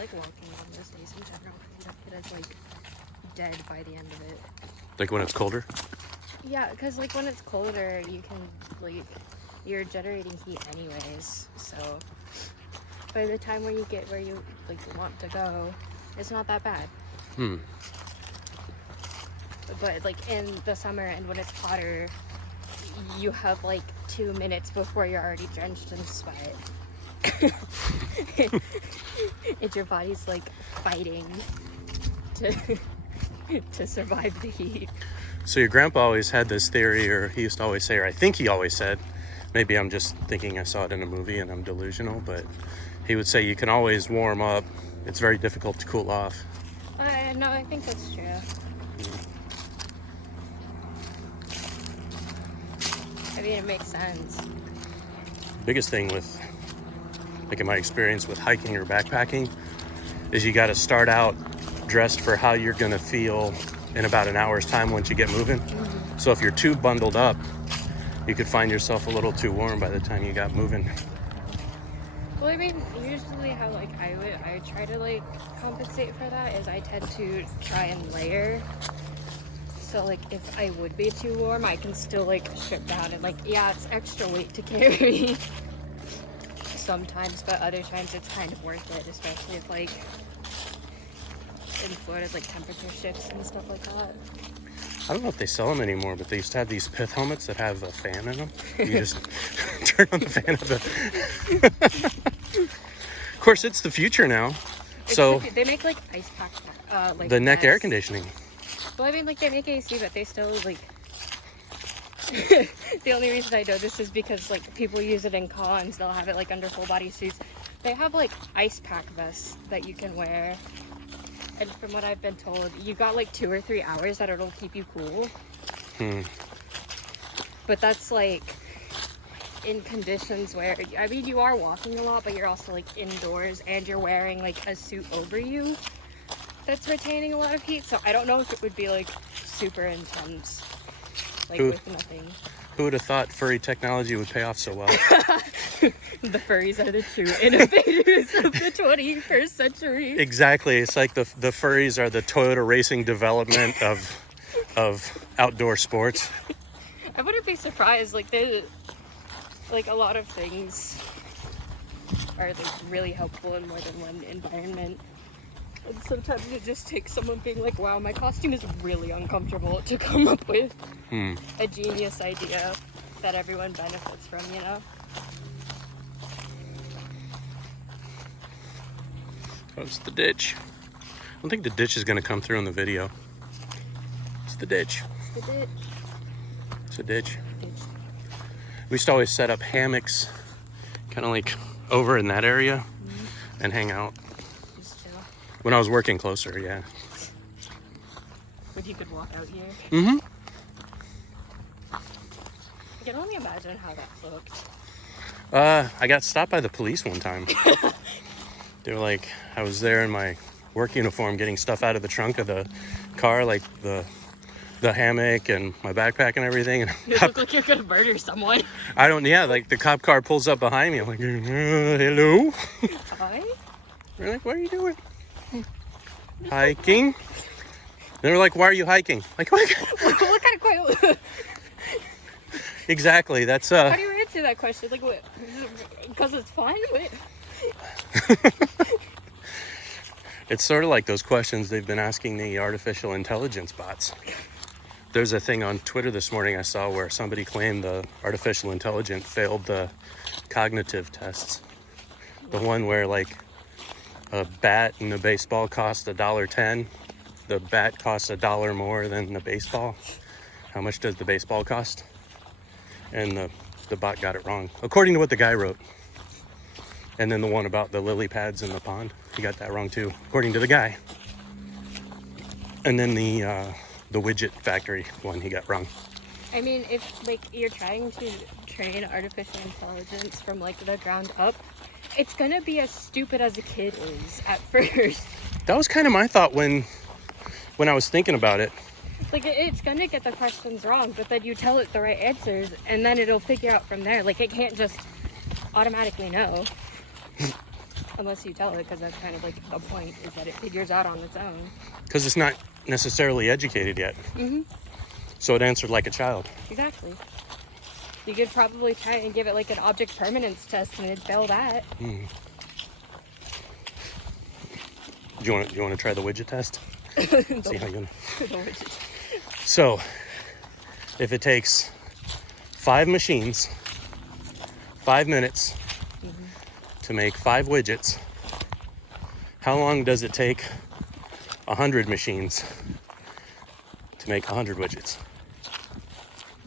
I like walking on those days in general. I don't get as like dead by the end of it. Like when it's colder? Yeah, because like when it's colder, you can like you're generating heat anyways. So by the time when you get where you like want to go, it's not that bad. But like in the summer and when it's hotter, you have like 2 minutes before you're already drenched in sweat. And your body's like fighting to survive the heat. So your grandpa always had this theory, or he used to always say, or I think he always said, maybe I'm just thinking I saw it in a movie and I'm delusional, but he would say you can always warm up. It's very difficult to cool off. No, I think that's true. I mean, it makes sense. Biggest thing with, like in my experience with hiking or backpacking, is you got to start out dressed for how you're going to feel in about an hour's time once you get moving. So if you're too bundled up, you could find yourself a little too warm by the time you got moving. Well, I mean, usually how like I try to like compensate for that is I tend to try and layer. So like if I would be too warm, I can still like strip down and like, yeah, it's extra weight to carry sometimes, but other times it's kind of worth it, especially if like in Florida like temperature shifts and stuff like that. I don't know if they sell them anymore, but they used to have these pith helmets that have a fan in them. You just turn on the fan of the... Of course, it's the future now. So They make like ice pack, like the neck air vests. conditioning. Well, I mean, like they make AC, but they still like. The only reason I know this is because like people use it in cons. They'll have it like under full body suits. They have like ice pack vests that you can wear. And from what I've been told, you got like 2 or 3 hours that it'll keep you cool. But that's like in conditions where, I mean, you are walking a lot, but you're also like indoors and you're wearing like a suit over you that's retaining a lot of heat. So I don't know if it would be like super intense, like with nothing. Who would have thought furry technology would pay off so well? The furries are the true innovators of the 21st century. Exactly. It's like the furries are the Toyota racing development of outdoor sports. I wouldn't be surprised. Like they, like a lot of things are like really helpful in more than one environment. And sometimes it just takes someone being like, wow, my costume is really uncomfortable, to come up with a genius idea that everyone benefits from, you know? Oh, it's the ditch. I don't think the ditch is going to come through in the video. It's the ditch. It's the ditch. It's a ditch. We used to always set up hammocks kind of like over in that area and hang out. Just chill. When I was working closer, yeah. If you could walk out here. Mm-hmm. I can only imagine how that looked. I got stopped by the police one time. They were like, I was there in my work uniform getting stuff out of the trunk of the car, like the hammock and my backpack and everything. And You look like you're gonna murder someone. like the cop car pulls up behind me. I'm like, hello? Hi? They're like, what are you doing? Hiking? They were like, why are you hiking? Like, what What kind of question? Exactly. That's How do you answer that question? Like, what? Because it's fun? What? It's sort of like those questions they've been asking the artificial intelligence bots. There's a thing on Twitter this morning I saw where somebody claimed the artificial intelligence failed the cognitive tests. The one where like a bat and a baseball cost $1.10. The bat costs $1 more than the baseball. How much does the baseball cost? And the bot got it wrong, according to what the guy wrote. And then the one about the lily pads in the pond, he got that wrong too, according to the guy. And then the widget factory one, he got wrong. I mean, if like you're trying to train artificial intelligence from like the ground up, it's gonna be as stupid as a kid is at first. That was kind of my thought when I was thinking about it. Like it's gonna get the questions wrong, but then you tell it the right answers, and then it'll figure out from there. Like it can't just automatically know. Unless you tell it, because that's kind of like the point, is that it figures out on its own. Because it's not necessarily educated yet. Mm-hmm. So it answered like a child. Exactly. You could probably try and give it like an object permanence test, and it'd fail that. Mm. Do you want to try the widget test? See how you. So, if it takes 5 machines, 5 minutes to make 5 widgets, how long does it take 100 machines to make 100 widgets?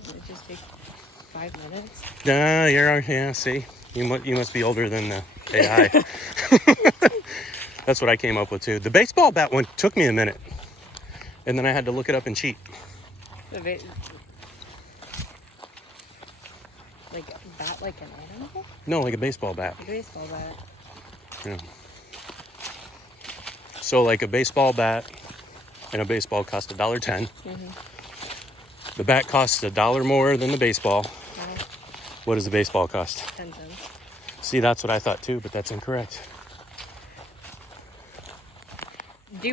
It just takes 5 minutes. Yeah, see, you must be older than the AI. That's what I came up with too. The baseball bat one took me a minute, and then I had to look it up and cheat. Like a bat, like an animal? No, like a baseball bat. A baseball bat. Yeah. So like a baseball bat and a baseball cost $1.10. The bat costs $1 more than the baseball. What does the baseball cost? 10 cents. See, that's what I thought too, but that's incorrect. Do you